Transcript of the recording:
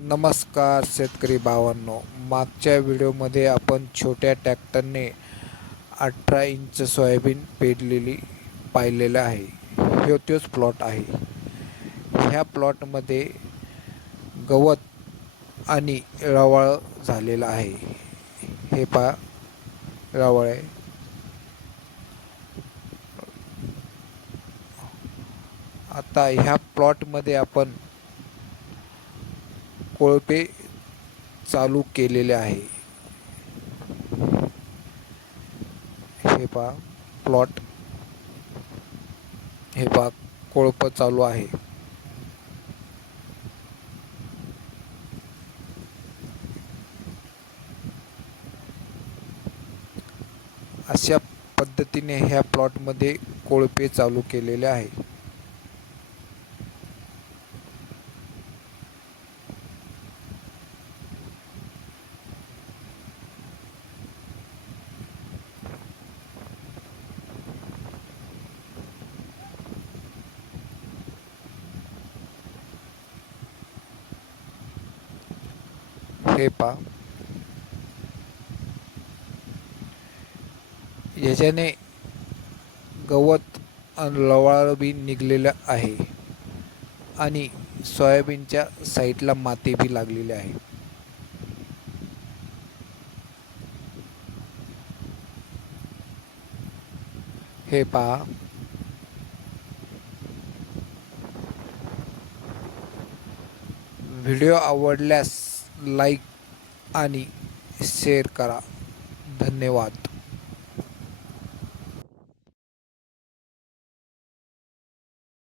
नमस्कार शेतकरी भावांनो. मागच्या व्हिडिओमध्ये आपण छोट्या ट्रॅक्टरने अठरा इंच सोयाबीन पेरलेली पाहिलेलं आहे. ह्यो तोच प्लॉट आहे. ह्या प्लॉटमध्ये गवत आणि रवाळ झालेलं आहे. हे पा रवाळ आहे. आता ह्या प्लॉटमध्ये आपण कोळपे चालू केलेले आहे. हे पा प्लॉट हे पा कोळप चालू आहे. अशा पद्धतीने ह्या प्लॉटमध्ये कोळपे चालू केलेले आहे. हे पा याच्याने गवत आणि लवाळ बी निघलेलं आहे. आणि सोयाबीनच्या साईडला माती बी लागलेली आहे. हे पहा. व्हिडिओ आवडल्यास लाईक आणि शेअर करा. धन्यवाद.